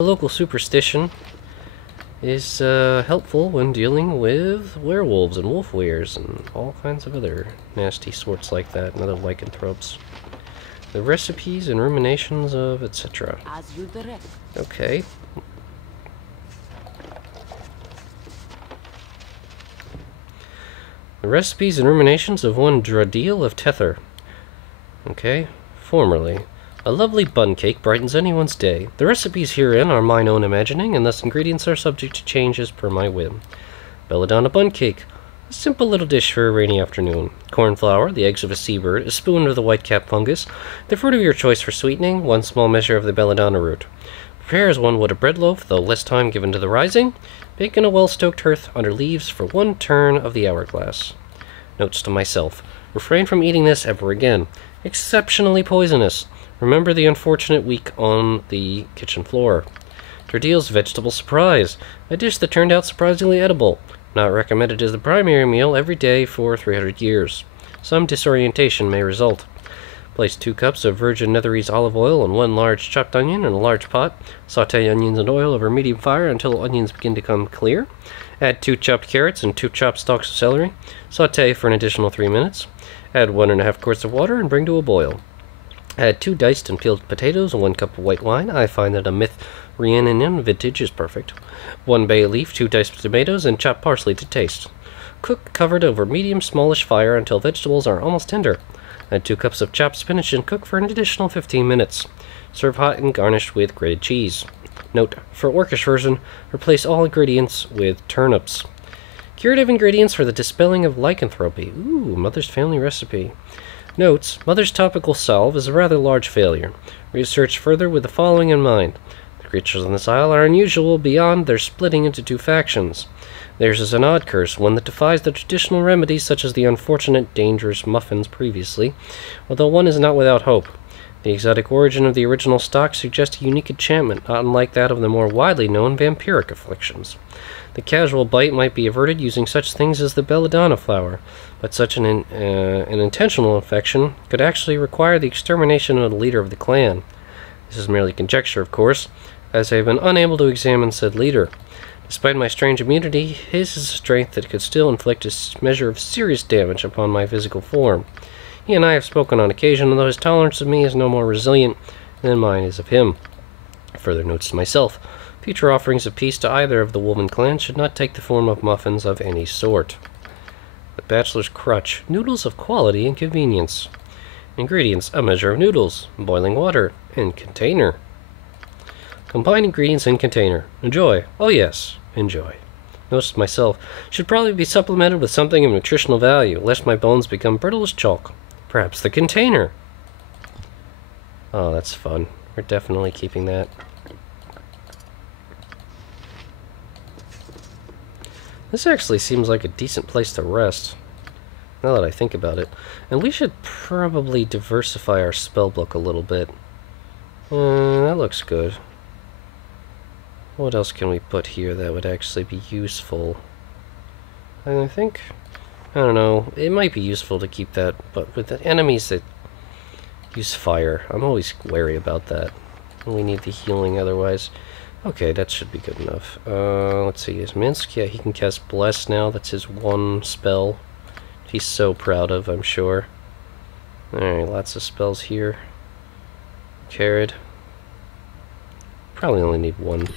The local superstition is helpful when dealing with werewolves and wolf wares and all kinds of other nasty sorts like that and other lycanthropes. The recipes and ruminations of etc. As you direct. Okay. The recipes and ruminations of one Dradeel of Tether. Okay. Formerly. A lovely bun cake brightens anyone's day. The recipes herein are mine own imagining, and thus ingredients are subject to change as per my whim. Belladonna bun cake. A simple little dish for a rainy afternoon. Corn flour, the eggs of a seabird, a spoon of the whitecap fungus, the fruit of your choice for sweetening, 1 small measure of the belladonna root. Prepare as one would a bread loaf, though less time given to the rising. Bake in a well-stoked hearth under leaves for 1 turn of the hourglass. Notes to myself. Refrain from eating this ever again. Exceptionally poisonous. Remember the unfortunate week on the kitchen floor. Dradeel's vegetable surprise. A dish that turned out surprisingly edible. Not recommended as the primary meal every day for 300 years. Some disorientation may result. Place 2 cups of virgin Netherese olive oil and 1 large chopped onion in a large pot. Sauté onions and oil over medium fire until onions begin to come clear. Add 2 chopped carrots and 2 chopped stalks of celery. Sauté for an additional 3 minutes. Add 1½ quarts of water and bring to a boil. Add 2 diced and peeled potatoes and 1 cup of white wine. I find that a Rhiannon vintage is perfect. 1 bay leaf, 2 diced tomatoes, and chopped parsley to taste. Cook covered over medium smallish fire until vegetables are almost tender. Add 2 cups of chopped spinach and cook for an additional 15 minutes. Serve hot and garnished with grated cheese. Note, for Orcish version, replace all ingredients with turnips. Curative ingredients for the dispelling of lycanthropy. Ooh, Mother's family recipe. Notes, Mother's topical salve is a rather large failure. Research further with the following in mind. The creatures on this isle are unusual beyond their splitting into 2 factions. Theirs is an odd curse, one that defies the traditional remedies such as the unfortunate dangerous muffins previously, although one is not without hope. The exotic origin of the original stock suggests a unique enchantment, not unlike that of the more widely known vampiric afflictions. The casual bite might be averted using such things as the belladonna flower, but such an intentional infection could actually require the extermination of the leader of the clan. This is merely conjecture, of course, as I have been unable to examine said leader. Despite my strange immunity, his is a strength that could still inflict a measure of serious damage upon my physical form. He and I have spoken on occasion, although his tolerance of me is no more resilient than mine is of him. Further notes to myself. Future offerings of peace to either of the Woven clans should not take the form of muffins of any sort. The Bachelor's Crutch. Noodles of quality and convenience. Ingredients. A measure of noodles. Boiling water. And container. Combine ingredients in container. Enjoy. Oh yes, enjoy. Notice to myself. Should probably be supplemented with something of nutritional value, lest my bones become brittle as chalk. Perhaps the container. Oh, that's fun. We're definitely keeping that. This actually seems like a decent place to rest, now that I think about it. And we should probably diversify our spellbook a little bit. That looks good. What else can we put here that would actually be useful? I think, I don't know, it might be useful to keep that, but with the enemies that use fire, I'm always wary about that. We need the healing otherwise. Okay, that should be good enough. Let's see, is Minsk? Yeah, he can cast Bless now. That's his 1 spell. He's so proud of, I'm sure. Alright, lots of spells here. Kered. Probably only need 1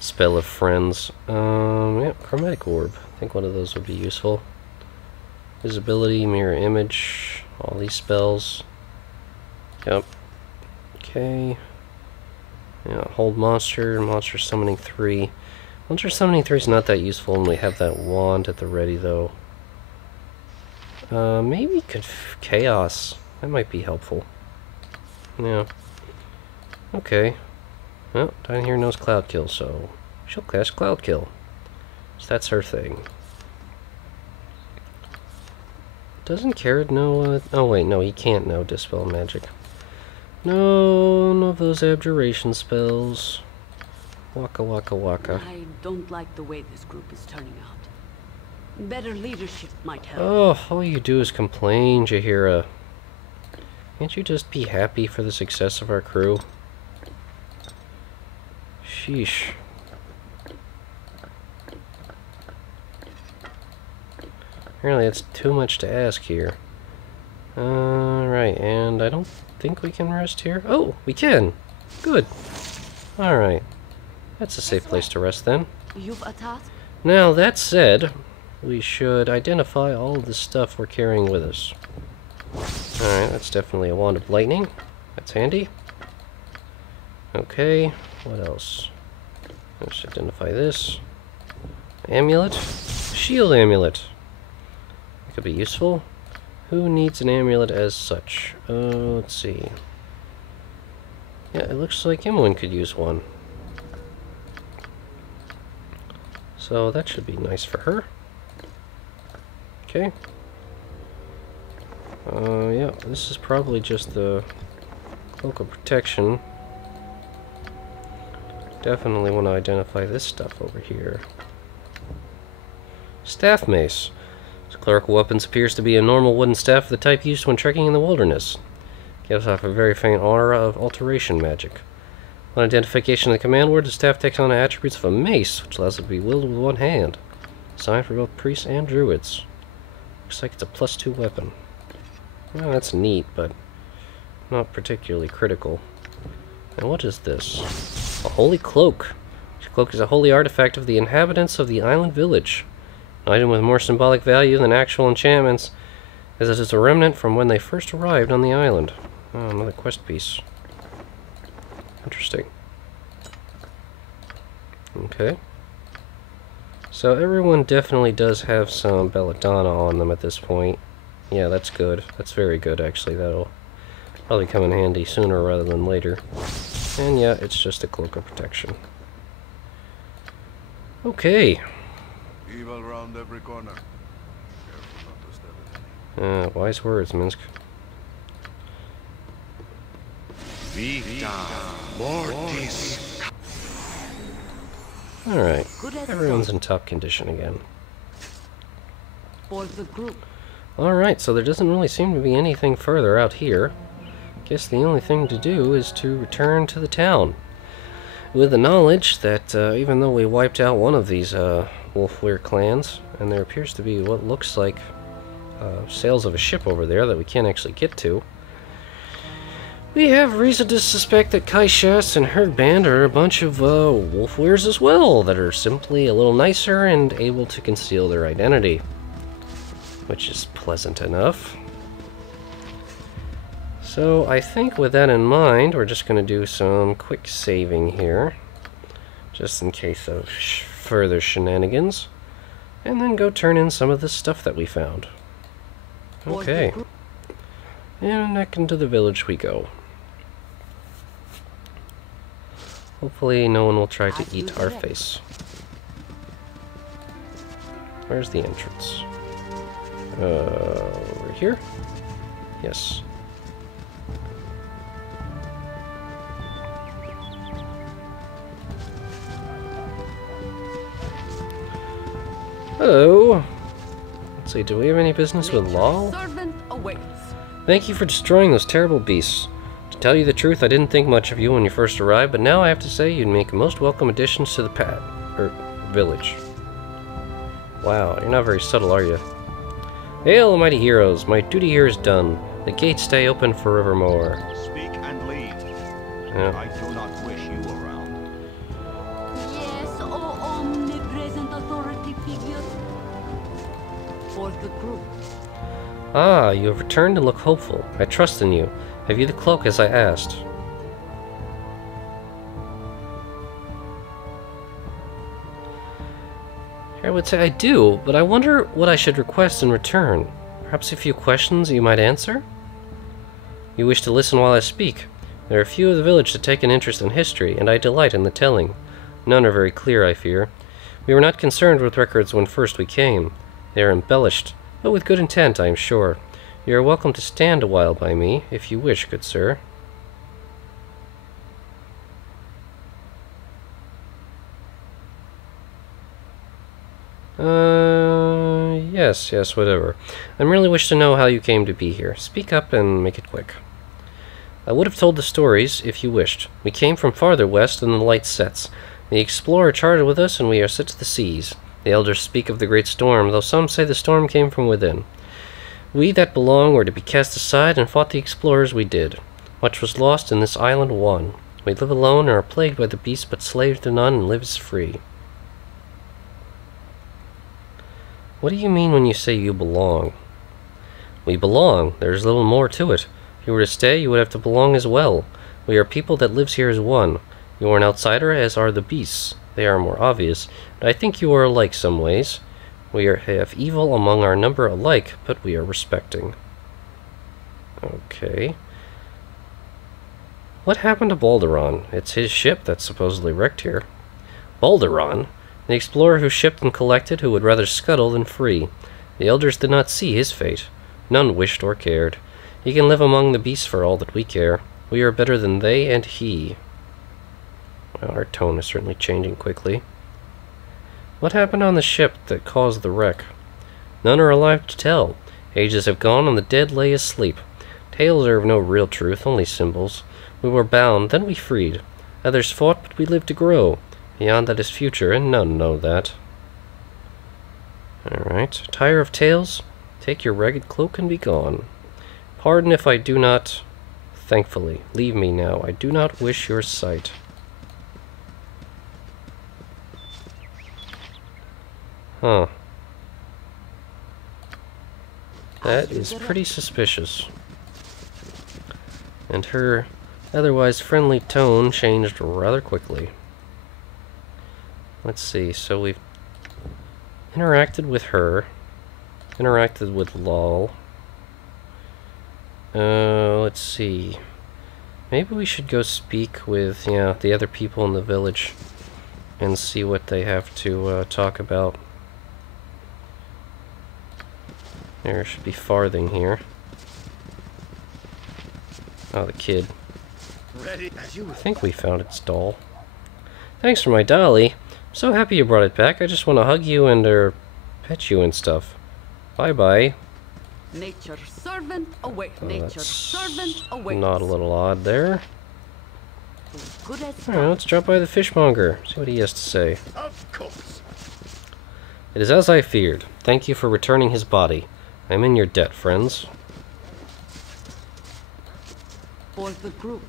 spell of Friends. Yeah, Chromatic Orb. I think one of those would be useful. Visibility, Mirror Image, all these spells. Yep. Okay. Yeah, hold monster summoning 3. Monster summoning 3 is not that useful when we have that wand at the ready, though. Maybe chaos. That might be helpful. Yeah. Okay. Well, down here knows Cloud Kill, so she'll cast Cloud Kill. So that's her thing. Doesn't Kered know? Oh wait, no, he can't know Dispel Magic. No, none of those abjuration spells. Waka waka waka. I don't like the way this group is turning out. Better leadership might help. Oh, all you do is complain, Jaheira. Can't you just be happy for the success of our crew? Sheesh. Apparently it's too much to ask here. Alright, and I don't think we can rest here. Oh, we can! Good. Alright. That's a safe place to rest then. You've a task? Now, that said, we should identify all of the stuff we're carrying with us. Alright, that's definitely a wand of lightning. That's handy. Okay, what else? Let's identify this. Amulet. Shield amulet. That could be useful. Who needs an amulet as such? Let's see. Yeah, it looks like Imoen could use one. So that should be nice for her. Okay. Yeah, this is probably just the cloak of protection. Definitely want to identify this stuff over here. Staff mace. This clerical weapons appears to be a normal wooden staff of the type used when trekking in the wilderness. Gives off a very faint aura of alteration magic. On identification of the command word, the staff takes on the attributes of a mace, which allows it to be wielded with one hand. Designed for both priests and druids. Looks like it's a +2 weapon. Well, that's neat, but not particularly critical. And what is this? A holy cloak. This cloak is a holy artifact of the inhabitants of the island village. An item with more symbolic value than actual enchantments, as it is a remnant from when they first arrived on the island. Oh, another quest piece. Interesting. Okay. So everyone definitely does have some belladonna on them at this point. Yeah, that's good. That's very good, actually. That'll probably come in handy sooner rather than later. And yeah, it's just a cloak of protection. Okay. Evil round every corner. Careful not to step in any. Wise words, Minsk. Alright, everyone's in top condition again. For the group. Alright, so there doesn't really seem to be anything further out here. Guess the only thing to do is to return to the town. With the knowledge that even though we wiped out one of these Wolfweir clans, and there appears to be what looks like sails of a ship over there that we can't actually get to, we have reason to suspect that Kaishas and her band are a bunch of Wolfweirs as well, that are simply a little nicer and able to conceal their identity. Which is pleasant enough. So I think with that in mind, we're just going to do some quick saving here. Just in case of further shenanigans. And then go turn in some of the stuff that we found. Okay. And back into the village we go. Hopefully no one will try to eat our face. Where's the entrance? Over here? Yes. Hello. Let's see, do we have any business with Law? Servant awaits. Thank you for destroying those terrible beasts. To tell you the truth, I didn't think much of you when you first arrived, but now I have to say you'd make most welcome additions to the village. Wow, you're not very subtle, are you? Hail, mighty heroes! My duty here is done. The gates stay open forevermore. Speak and lead. Yeah. I do not wish you around. Yes, oh omnipresent authority figure. For the group. Ah, you have returned and look hopeful. I trust in you. Have you the cloak as I asked? I would say I do, but I wonder what I should request in return. Perhaps a few questions you might answer? You wish to listen while I speak. There are few of the village that take an interest in history, and I delight in the telling. None are very clear, I fear. We were not concerned with records when first we came. They are embellished, but with good intent, I am sure. You are welcome to stand a while by me, if you wish, good sir. Yes, whatever. I merely wish to know how you came to be here. Speak up and make it quick. I would have told the stories, if you wished. We came from farther west than the light sets. The explorer charted with us, and we are set to the seas. The elders speak of the great storm, though some say the storm came from within. We that belong were to be cast aside, and fought the explorers we did. Much was lost, and this island won. We live alone, and are plagued by the beasts, but slave to none, and lives free. What do you mean when you say you belong? We belong. There's little more to it. If you were to stay, you would have to belong as well. We are people that lives here as one. You are an outsider, as are the beasts. They are more obvious, but I think you are alike some ways. We have evil among our number alike, but we are respecting. Okay. What happened to Baldur? It's his ship that's supposedly wrecked here. Baldur? The explorer who shipped and collected, who would rather scuttle than free. The elders did not see his fate. None wished or cared. He can live among the beasts for all that we care. We are better than they and he. Well, our tone is certainly changing quickly. What happened on the ship that caused the wreck? None are alive to tell. Ages have gone and the dead lay asleep. Tales are of no real truth, only symbols. We were bound, then we freed. Others fought, but we lived to grow. Beyond that is future, and none know that. Alright. Tire of tales? Take your ragged cloak and be gone. Pardon if I do not... Thankfully, leave me now. I do not wish your sight. Huh. That is pretty suspicious. And her otherwise friendly tone changed rather quickly. Let's see, so we've interacted with her, interacted with Lol. Let's see. Maybe we should go speak with, the other people in the village and see what they have to talk about. There should be farthing here. Oh, the kid. I think we found its doll. Thanks for my dolly. I'm so happy you brought it back. I just want to hug you and pet you and stuff. Bye-bye. Nature's servant away. Nature's servant away. Not a little odd there. Good as Alright, let's drop by the fishmonger. See what he has to say. Of course. It is as I feared. Thank you for returning his body. I am in your debt, friends. for the group.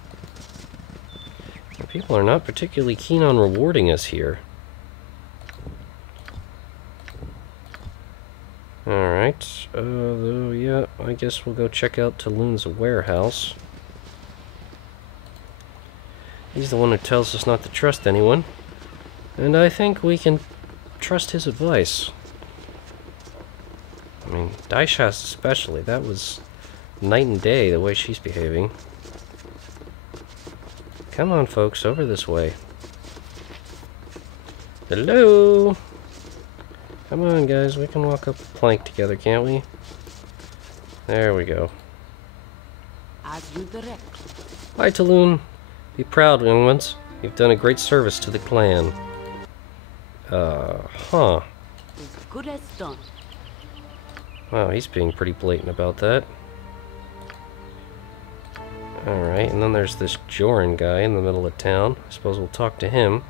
People are not particularly keen on rewarding us here. Alright, yeah, I guess we'll go check out Talun's warehouse. He's the one who tells us not to trust anyone, and I think we can trust his advice. I mean, Daishas especially, that was night and day the way she's behaving. Come on, folks, over this way. Hello! Come on, guys, we can walk up the plank together, can't we? There we go. As you direct. Hi, Talun. Be proud, young ones. You've done a great service to the clan. Huh. As good as done. Wow, he's being pretty blatant about that. Alright, and then there's this Joran guy in the middle of town. I suppose we'll talk to him.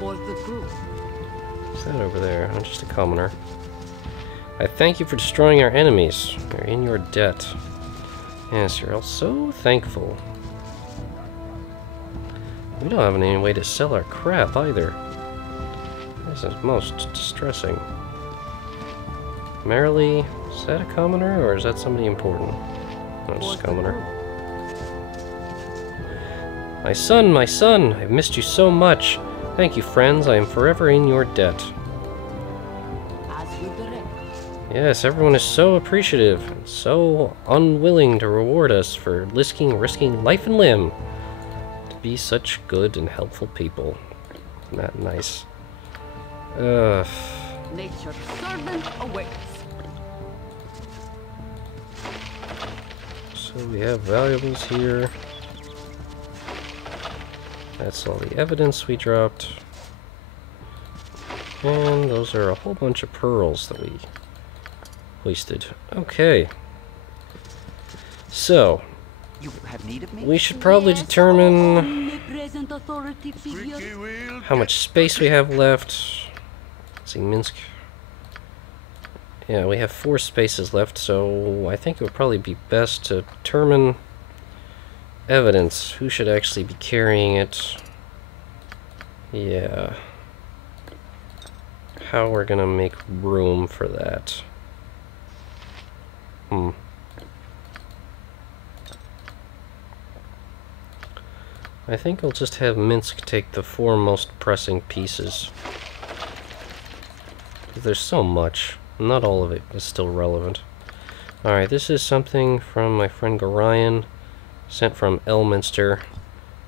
For the group. What's that over there? Oh, just a commoner. I thank you for destroying our enemies. You're in your debt. Yes, you're all so thankful. We don't have any way to sell our crap either. This is most distressing. Merrily, is that a commoner or is that somebody important? No, just a commoner. My son, I've missed you so much. Thank you, friends. I am forever in your debt. As you direct. Yes, everyone is so appreciative and so unwilling to reward us for risking life and limb to be such good and helpful people. Isn't that nice? Nature's servant awaits. So we have valuables here. That's all the evidence we dropped. And those are a whole bunch of pearls that we wasted. Okay. So, You have need of me? We should probably determine Omnipresent authority figure. Squeaky wheel. how much space we have left. Let's see, Minsk. Yeah, we have 4 spaces left, so I think it would probably be best to determine evidence. Who should actually be carrying it? Yeah. How we're gonna make room for that. I think I'll just have Minsk take the 4 most pressing pieces. There's so much. Not all of it is still relevant. Alright, this is something from my friend Gorion, sent from Elminster.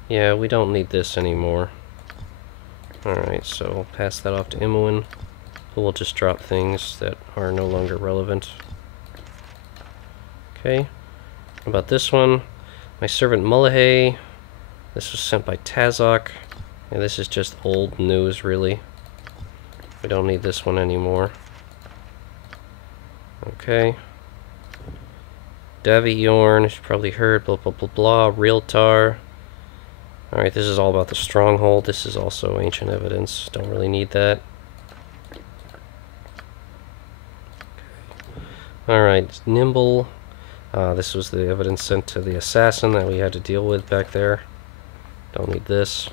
Yeah, we don't need this anymore. Alright, so I'll pass that off to Imoen, who will just drop things that are no longer relevant. Okay, how about this one? My servant Mullahay. This was sent by Tazok. And this is just old news, really. We don't need this one anymore. Okay. Davi Yorn, you've probably heard, blah blah blah blah, Realtar. Alright, this is all about the stronghold. This is also ancient evidence. Don't really need that. Alright, Nimble. This was the evidence sent to the assassin that we had to deal with back there. Don't need this.